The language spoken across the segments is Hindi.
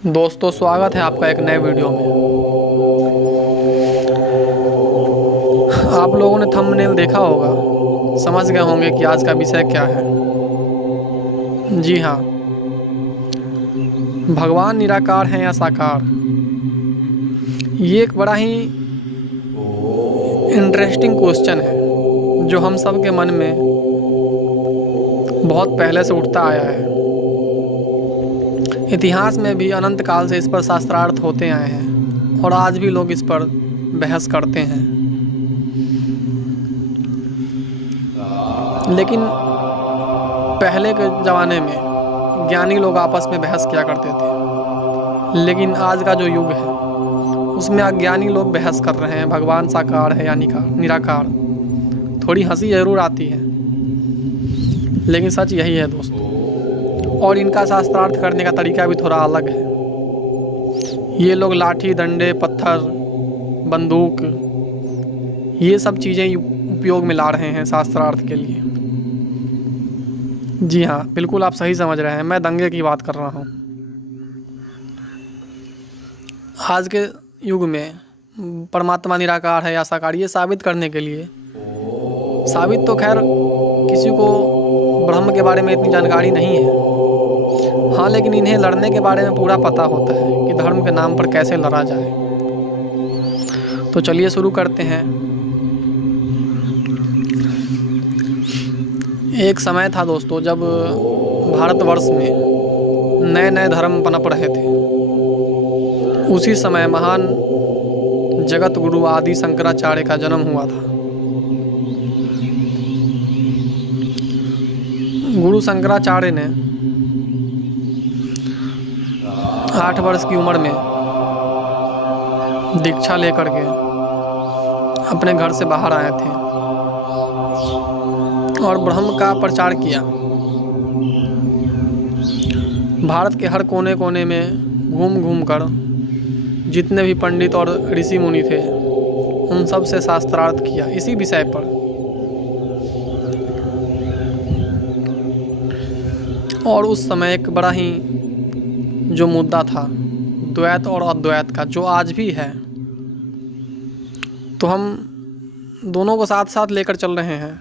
दोस्तों, स्वागत है आपका एक नए वीडियो में। आप लोगों ने थंबनेल देखा होगा, समझ गए होंगे कि आज का विषय क्या है। जी हाँ, भगवान निराकार हैं या साकार। ये एक बड़ा ही इंटरेस्टिंग क्वेश्चन है जो हम सब के मन में बहुत पहले से उठता आया है। इतिहास में भी अनंत काल से इस पर शास्त्रार्थ होते आए हैं और आज भी लोग इस पर बहस करते हैं। लेकिन पहले के ज़माने में ज्ञानी लोग आपस में बहस किया करते थे, लेकिन आज का जो युग है उसमें अज्ञानी लोग बहस कर रहे हैं भगवान साकार है या निराकार। थोड़ी हंसी ज़रूर आती है, लेकिन सच यही है दोस्तों। और इनका शास्त्रार्थ करने का तरीका भी थोड़ा अलग है। ये लोग लाठी, डंडे, पत्थर, बंदूक, ये सब चीज़ें उपयोग में ला रहे हैं शास्त्रार्थ के लिए। जी हाँ, बिल्कुल आप सही समझ रहे हैं, मैं दंगे की बात कर रहा हूँ। आज के युग में परमात्मा निराकार है या साकार, ये साबित करने के लिए, साबित तो खैर किसी को ब्रह्म के बारे में इतनी जानकारी नहीं है, हाँ, लेकिन इन्हें लड़ने के बारे में पूरा पता होता है कि धर्म के नाम पर कैसे लड़ा जाए। तो चलिए शुरू करते हैं। एक समय था दोस्तों जब भारतवर्ष में नए नए धर्म पनप रहे थे। उसी समय महान जगत गुरु आदि शंकराचार्य का जन्म हुआ था। गुरु शंकराचार्य ने 8 वर्ष की उम्र में दीक्षा लेकर के अपने घर से बाहर आए थे और ब्रह्म का प्रचार किया। भारत के हर कोने कोने में घूम घूम कर जितने भी पंडित और ऋषि मुनि थे उन सब से शास्त्रार्थ किया इसी विषय पर। और उस समय एक बड़ा ही जो मुद्दा था द्वैत और अद्वैत का, जो आज भी है, तो हम दोनों को साथ साथ लेकर चल रहे हैं।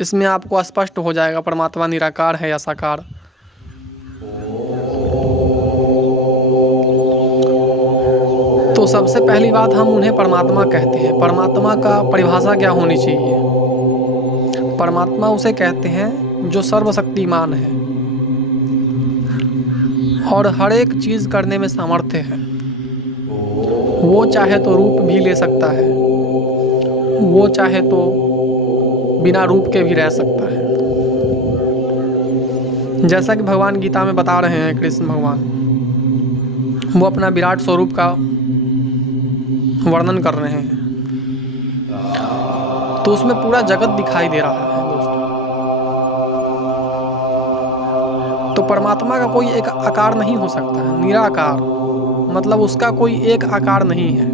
इसमें आपको स्पष्ट हो जाएगा परमात्मा निराकार है या साकार। तो सबसे पहली बात, हम उन्हें परमात्मा कहते हैं। परमात्मा का परिभाषा क्या होनी चाहिए? परमात्मा उसे कहते हैं जो सर्वशक्तिमान है और हर एक चीज़ करने में सामर्थ्य है। वो चाहे तो रूप भी ले सकता है, वो चाहे तो बिना रूप के भी रह सकता है। जैसा कि भगवान गीता में बता रहे हैं कृष्ण भगवान, वो अपना विराट स्वरूप का वर्णन कर रहे हैं, तो उसमें पूरा जगत दिखाई दे रहा है दोस्तों। तो परमात्मा का कोई एक आकार नहीं हो सकता है, निराकार मतलब उसका कोई एक आकार नहीं है।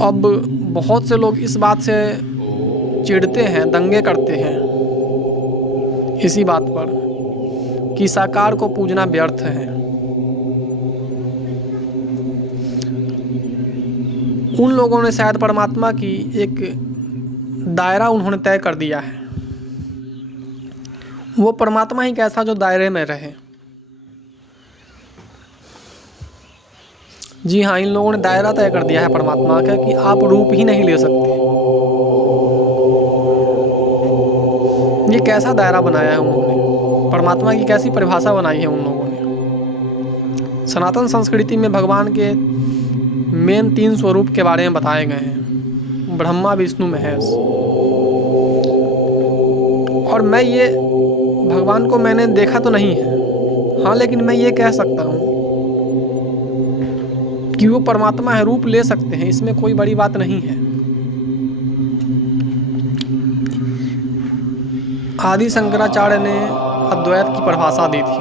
अब बहुत से लोग इस बात से चिढ़ते हैं, दंगे करते हैं इसी बात पर कि साकार को पूजना व्यर्थ है। उन लोगों ने शायद परमात्मा की एक दायरा उन्होंने तय कर दिया है। वो परमात्मा ही कैसा जो दायरे में रहे। जी हाँ, इन लोगों ने दायरा तय कर दिया है परमात्मा का कि आप रूप ही नहीं ले सकते। ये कैसा दायरा बनाया है उन्होंने, परमात्मा की कैसी परिभाषा बनाई है उन लोगों ने। सनातन संस्कृति में भगवान के मेन 3 स्वरूप के बारे में बताए गए हैं, ब्रह्मा, विष्णु, महेश। और मैं ये भगवान को मैंने देखा तो नहीं है, हाँ, लेकिन मैं ये कह सकता हूँ कि वो परमात्मा है, रूप ले सकते हैं, इसमें कोई बड़ी बात नहीं है। आदि शंकराचार्य ने अद्वैत की परिभाषा दी थी,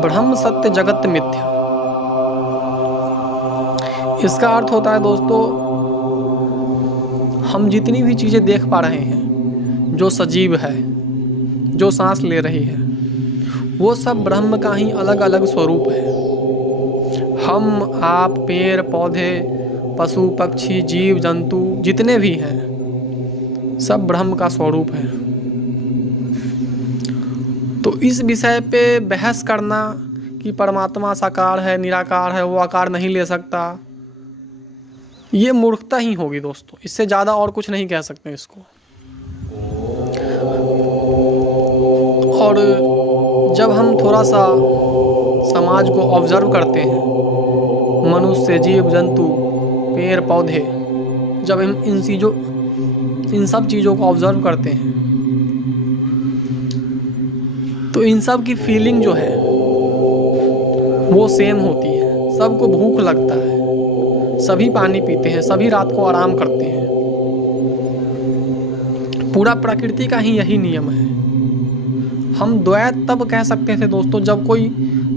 ब्रह्म सत्य जगत मिथ्या। इसका अर्थ होता है दोस्तों, हम जितनी भी चीज़ें देख पा रहे हैं, जो सजीव है, जो सांस ले रही है, वो सब ब्रह्म का ही अलग अलग स्वरूप है। हम, आप, पेड़ पौधे, पशु पक्षी, जीव जंतु जितने भी हैं, सब ब्रह्म का स्वरूप है। तो इस विषय पे बहस करना कि परमात्मा साकार है, निराकार है, वो आकार नहीं ले सकता, ये मूर्खता ही होगी दोस्तों। इससे ज़्यादा और कुछ नहीं कह सकते इसको। और जब हम थोड़ा सा समाज को ऑब्जर्व करते हैं, मनुष्य, जीव जंतु, पेड़ पौधे, जब हम इन सब चीज़ों को ऑब्जर्व करते हैं तो इन सब की फीलिंग जो है वो सेम होती है। सबको भूख लगता है, सभी पानी पीते हैं, सभी रात को आराम करते हैं। पूरा प्रकृति का ही यही नियम है। हम द्वैत तब कह सकते थे दोस्तों जब कोई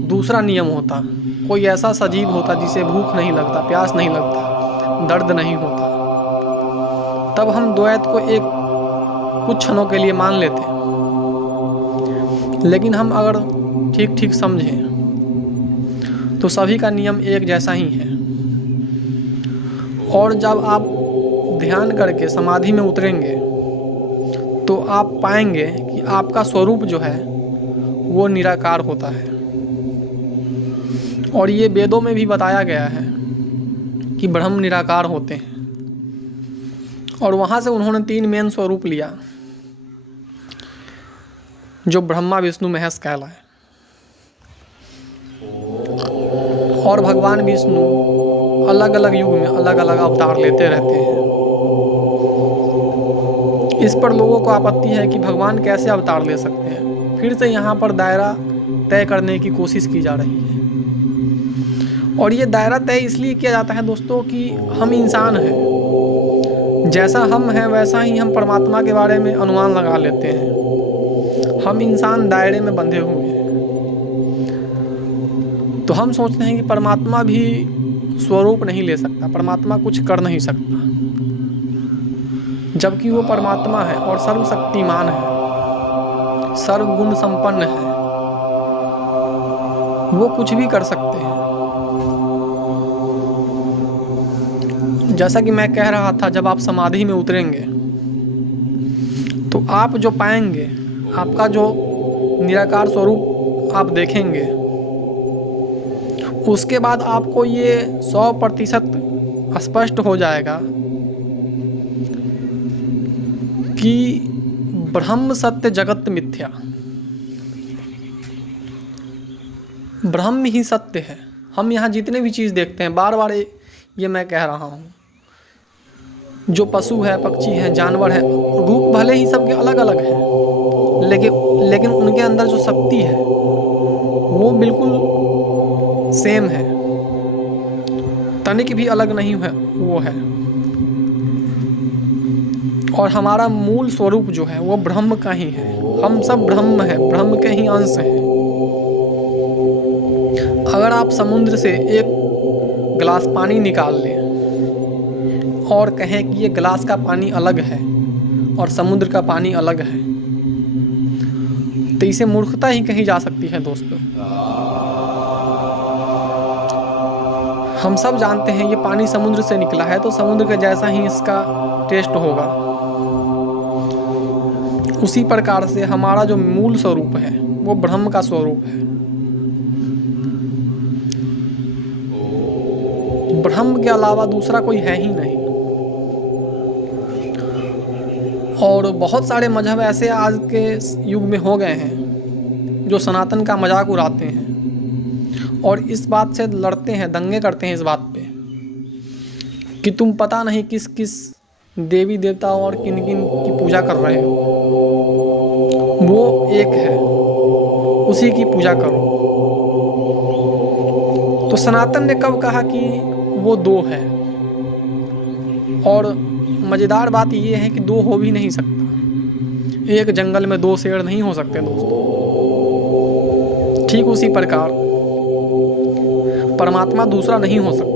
दूसरा नियम होता, कोई ऐसा सजीव होता जिसे भूख नहीं लगता, प्यास नहीं लगता, दर्द नहीं होता, तब हम द्वैत को कुछ क्षणों के लिए मान लेते। लेकिन हम अगर ठीक ठीक समझें तो सभी का नियम एक जैसा ही है। और जब आप ध्यान करके समाधि में उतरेंगे तो आप पाएंगे कि आपका स्वरूप जो है वो निराकार होता है। और ये वेदों में भी बताया गया है कि ब्रह्म निराकार होते हैं। और वहाँ से उन्होंने 3 मेन स्वरूप लिया जो ब्रह्मा विष्णु महेश कहलाए। और भगवान विष्णु अलग अलग युग में अलग अलग अवतार लेते रहते हैं। इस पर लोगों को आपत्ति है कि भगवान कैसे अवतार ले सकते हैं। फिर से यहाँ पर दायरा तय करने की कोशिश की जा रही है। और ये दायरा तय इसलिए किया जाता है दोस्तों कि हम इंसान हैं, जैसा हम हैं वैसा ही हम परमात्मा के बारे में अनुमान लगा लेते हैं। हम इंसान दायरे में बंधे हुए हैं, तो हम सोचते हैं कि परमात्मा भी स्वरूप नहीं ले सकता, परमात्मा कुछ कर नहीं सकता, जबकि वो परमात्मा है और सर्वशक्तिमान है, सर्वगुण संपन्न है, वो कुछ भी कर सकते हैं। जैसा कि मैं कह रहा था, जब आप समाधि में उतरेंगे तो आप जो पाएंगे, आपका जो निराकार स्वरूप आप देखेंगे, उसके बाद आपको ये 100% स्पष्ट हो जाएगा कि ब्रह्म सत्य जगत मिथ्या। ब्रह्म ही सत्य है। हम यहाँ जितने भी चीज़ देखते हैं, बार बार ये मैं कह रहा हूँ, जो पशु है, पक्षी है, जानवर है, रूप भले ही सबके अलग अलग हैं, लेकिन उनके अंदर जो शक्ति है वो बिल्कुल सेम है, तनिक भी अलग नहीं है, वो है। और हमारा मूल स्वरूप जो है वो ब्रह्म का ही है। हम सब ब्रह्म है, ब्रह्म के ही अंश हैं। अगर आप समुद्र से एक गिलास पानी निकाल लें और कहें कि ये गिलास का पानी अलग है और समुद्र का पानी अलग है, तो इसे मूर्खता ही कही जा सकती है दोस्तों। हम सब जानते हैं ये पानी समुद्र से निकला है, तो समुद्र के जैसा ही इसका टेस्ट होगा। उसी प्रकार से हमारा जो मूल स्वरूप है वो ब्रह्म का स्वरूप है। ब्रह्म के अलावा दूसरा कोई है ही नहीं। और बहुत सारे मजहब ऐसे आज के युग में हो गए हैं जो सनातन का मजाक उड़ाते हैं और इस बात से लड़ते हैं, दंगे करते हैं इस बात पे कि तुम पता नहीं किस किस देवी देवताओं और किन किन की पूजा कर रहे हो, वो एक है, उसी की पूजा करो। तो सनातन ने कब कहा कि वो 2 है? और मज़ेदार बात ये है कि 2 हो भी नहीं सकता। एक जंगल में 2 शेर नहीं हो सकते दोस्तों। ठीक उसी प्रकार परमात्मा दूसरा नहीं हो सकता।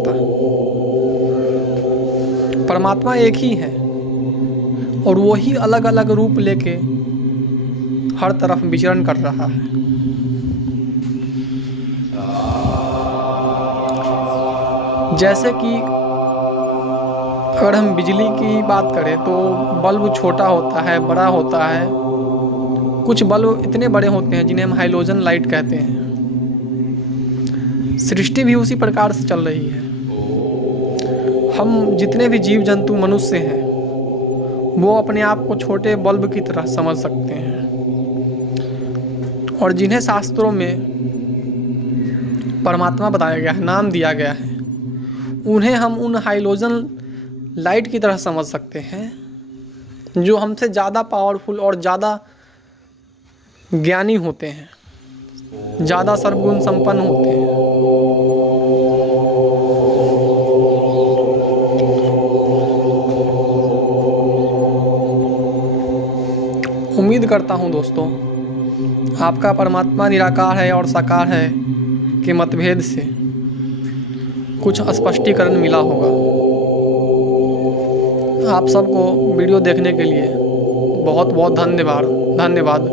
परमात्मा एक ही है और वो ही अलग अलग रूप लेके हर तरफ विचरण कर रहा है। जैसे कि अगर हम बिजली की बात करें तो बल्ब छोटा होता है, बड़ा होता है। कुछ बल्ब इतने बड़े होते हैं जिन्हें हम हाइलोजन लाइट कहते हैं। सृष्टि भी उसी प्रकार से चल रही है। हम जितने भी जीव जंतु मनुष्य हैं वो अपने आप को छोटे बल्ब की तरह समझ सकते हैं, और जिन्हें शास्त्रों में परमात्मा बताया गया है, नाम दिया गया है, उन्हें हम उन हाइलोजन लाइट की तरह समझ सकते हैं जो हमसे ज़्यादा पावरफुल और ज़्यादा ज्ञानी होते हैं, ज़्यादा सर्वगुण संपन्न होते हैं। उम्मीद करता हूँ दोस्तों, आपका परमात्मा निराकार है और साकार है के मतभेद से कुछ स्पष्टीकरण मिला होगा। आप सबको वीडियो देखने के लिए बहुत बहुत धन्यवाद।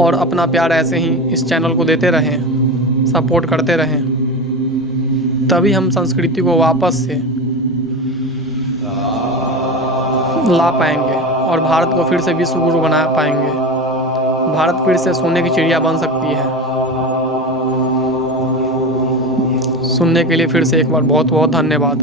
और अपना प्यार ऐसे ही इस चैनल को देते रहें, सपोर्ट करते रहें, तभी हम संस्कृति को वापस से ला पाएंगे और भारत को फिर से विश्व गुरु बना पाएंगे। भारत फिर से सोने की चिड़िया बन सकती है। सुनने के लिए फिर से एक बार बहुत बहुत धन्यवाद।